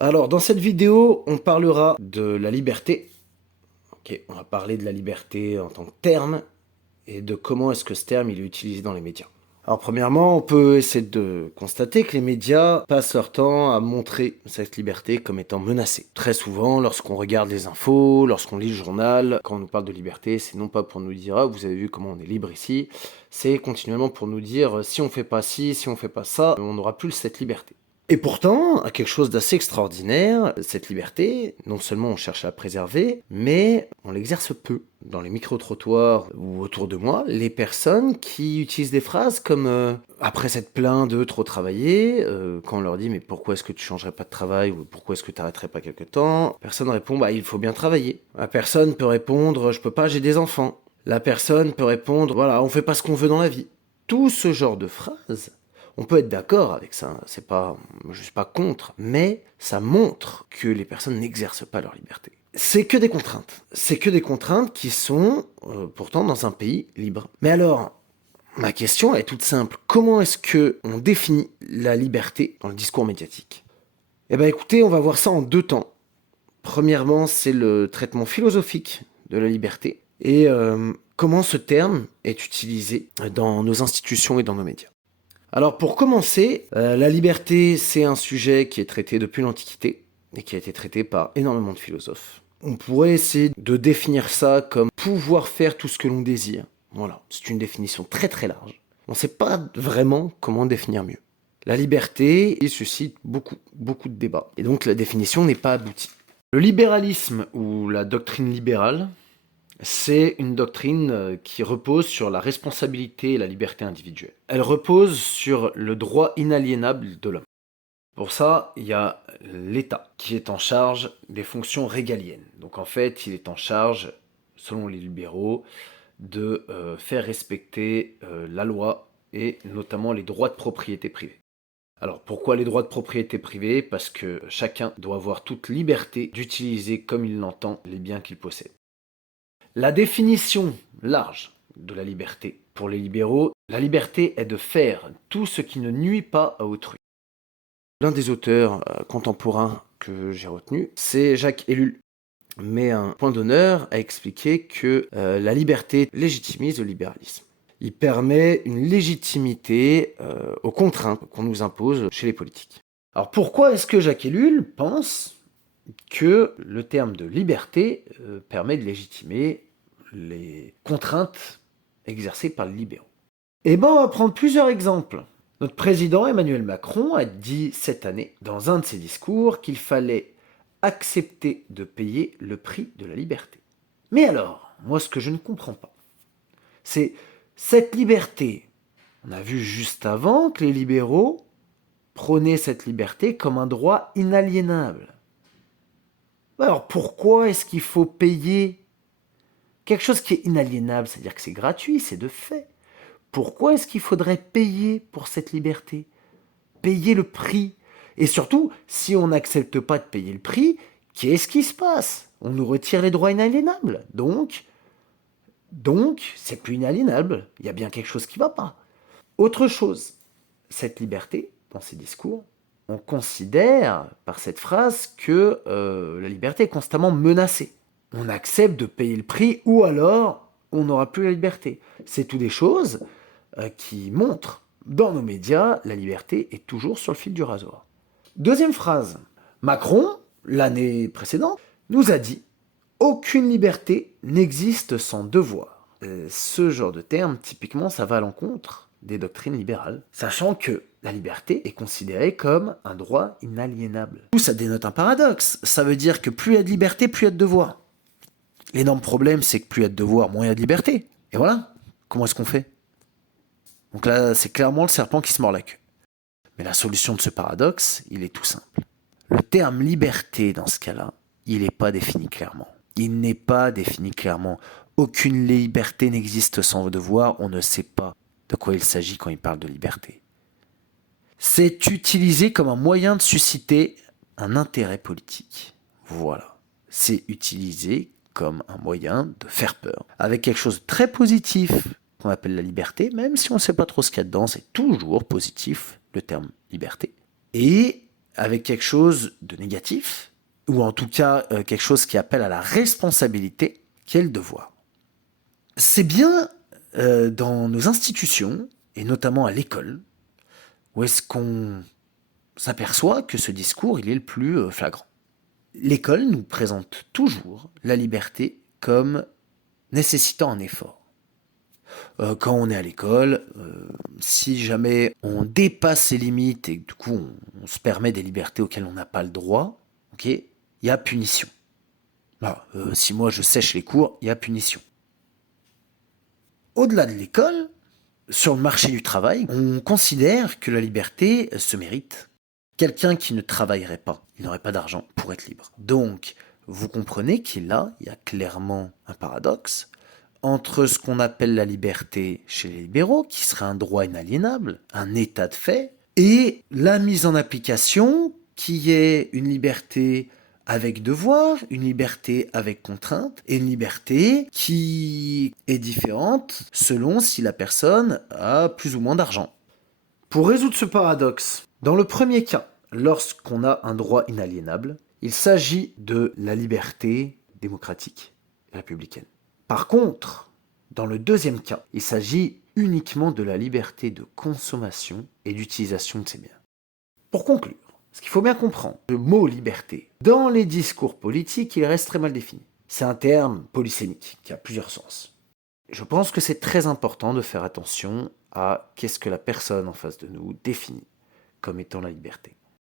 Alors, dans cette vidéo, on parlera de la liberté. Ok, on va parler de la liberté en tant que terme et de comment est-ce que ce terme il est utilisé dans les médias. Alors, premièrement, on peut essayer de constater que les médias passent leur temps à montrer cette liberté comme étant menacée. Très souvent, lorsqu'on regarde les infos, lorsqu'on lit le journal, quand on nous parle de liberté, c'est non pas pour nous dire « Ah, vous avez vu comment on est libre ici », c'est continuellement pour nous dire « Si on fait pas ci, si on fait pas ça, on n'aura plus cette liberté ». Et pourtant, quelque chose d'assez extraordinaire, cette liberté, non seulement on cherche à la préserver, mais on l'exerce peu. Dans les micro-trottoirs ou autour de moi, les personnes qui utilisent des phrases comme après s'être plaint de trop travailler, quand on leur dit mais pourquoi est-ce que tu changerais pas de travail ou pourquoi est-ce que tu arrêterais pas quelque temps, personne répond bah il faut bien travailler. La personne peut répondre je peux pas, j'ai des enfants. La personne peut répondre voilà, on fait pas ce qu'on veut dans la vie. Tout ce genre de phrases, on peut être d'accord avec ça, c'est pas, je suis pas contre, mais ça montre que les personnes n'exercent pas leur liberté. C'est que des contraintes. C'est que des contraintes qui sont pourtant dans un pays libre. Mais alors, ma question est toute simple. Comment est-ce que on définit la liberté dans le discours médiatique? Eh bien écoutez, on va voir ça en deux temps. Premièrement, c'est le traitement philosophique de la liberté et comment ce terme est utilisé dans nos institutions et dans nos médias. Alors pour commencer, la liberté, c'est un sujet qui est traité depuis l'Antiquité et qui a été traité par énormément de philosophes. On pourrait essayer de définir ça comme pouvoir faire tout ce que l'on désire. Voilà, c'est une définition très très large. On ne sait pas vraiment comment définir mieux. La liberté suscite beaucoup de débats, et donc la définition n'est pas aboutie. Le libéralisme ou la doctrine libérale, c'est une doctrine qui repose sur la responsabilité et la liberté individuelle. Elle repose sur le droit inaliénable de l'homme. Pour ça, il y a l'État qui est en charge des fonctions régaliennes. Donc en fait, il est en charge, selon les libéraux, de faire respecter la loi et notamment les droits de propriété privée. Alors pourquoi les droits de propriété privée? Parce que chacun doit avoir toute liberté d'utiliser comme il l'entend les biens qu'il possède. La définition large de la liberté pour les libéraux, la liberté est de faire tout ce qui ne nuit pas à autrui. L'un des auteurs contemporains que j'ai retenu, c'est Jacques Ellul, met un point d'honneur à expliquer que la liberté légitimise le libéralisme. Il permet une légitimité aux contraintes qu'on nous impose chez les politiques. Alors pourquoi est-ce que Jacques Ellul pense que le terme de liberté permet de légitimer les contraintes exercées par les libéraux? Eh bien, on va prendre plusieurs exemples. Notre président Emmanuel Macron a dit cette année, dans un de ses discours, qu'il fallait accepter de payer le prix de la liberté. Mais alors, moi ce que je ne comprends pas, c'est cette liberté. On a vu juste avant que les libéraux prônaient cette liberté comme un droit inaliénable. Alors pourquoi est-ce qu'il faut payer quelque chose qui est inaliénable? C'est-à-dire que c'est gratuit, c'est de fait. Pourquoi est-ce qu'il faudrait payer pour cette liberté? Payer le prix. Et surtout, si on n'accepte pas de payer le prix, qu'est-ce qui se passe? On nous retire les droits inaliénables. Donc, c'est plus inaliénable. Il y a bien quelque chose qui ne va pas. Autre chose, cette liberté, dans ces discours, on considère par cette phrase que la liberté est constamment menacée. On accepte de payer le prix ou alors on n'aura plus la liberté. C'est tout des choses qui montrent dans nos médias la liberté est toujours sur le fil du rasoir. Deuxième phrase, Macron, l'année précédente, nous a dit « Aucune liberté n'existe sans devoir ». Ce genre de terme, typiquement, ça va à l'encontre des doctrines libérales, sachant que la liberté est considérée comme un droit inaliénable. Tout ça dénote un paradoxe. Ça veut dire que plus il y a de liberté, plus il y a de devoir. L'énorme problème, c'est que plus il y a de devoir, moins il y a de liberté. Et voilà, comment est-ce qu'on fait? Donc là, c'est clairement le serpent qui se mord la queue. Mais la solution de ce paradoxe, il est tout simple. Le terme liberté, dans ce cas-là, il n'est pas défini clairement. Il n'est pas défini clairement. Aucune liberté n'existe sans devoir, on ne sait pas de quoi il s'agit quand il parle de liberté. C'est utilisé comme un moyen de susciter un intérêt politique. Voilà. C'est utilisé comme un moyen de faire peur. Avec quelque chose de très positif qu'on appelle la liberté, même si on ne sait pas trop ce qu'il y a dedans, c'est toujours positif, le terme liberté. Et avec quelque chose de négatif, ou en tout cas quelque chose qui appelle à la responsabilité, qui est le devoir. C'est bien dans nos institutions, et notamment à l'école, où est-ce qu'on s'aperçoit que ce discours il est le plus flagrant. L'école nous présente toujours la liberté comme nécessitant un effort. Quand on est à l'école, si jamais on dépasse ses limites et que du coup on se permet des libertés auxquelles on n'a pas le droit, ok, il y a punition. Voilà, si moi je sèche les cours, il y a punition. Au-delà de l'école, sur le marché du travail, on considère que la liberté se mérite. Quelqu'un qui ne travaillerait pas, il n'aurait pas d'argent pour être libre. Donc, vous comprenez qu'il y a clairement un paradoxe entre ce qu'on appelle la liberté chez les libéraux, qui serait un droit inaliénable, un état de fait, et la mise en application, qui est une liberté avec devoir, une liberté avec contrainte, et une liberté qui est différente selon si la personne a plus ou moins d'argent. Pour résoudre ce paradoxe, dans le premier cas, lorsqu'on a un droit inaliénable, il s'agit de la liberté démocratique républicaine. Par contre, dans le deuxième cas, il s'agit uniquement de la liberté de consommation et d'utilisation de ces biens. Pour conclure, ce qu'il faut bien comprendre, le mot liberté, dans les discours politiques, il reste très mal défini. C'est un terme polysémique qui a plusieurs sens. Je pense que c'est très important de faire attention à qu'est-ce que la personne en face de nous définit comme étant la liberté.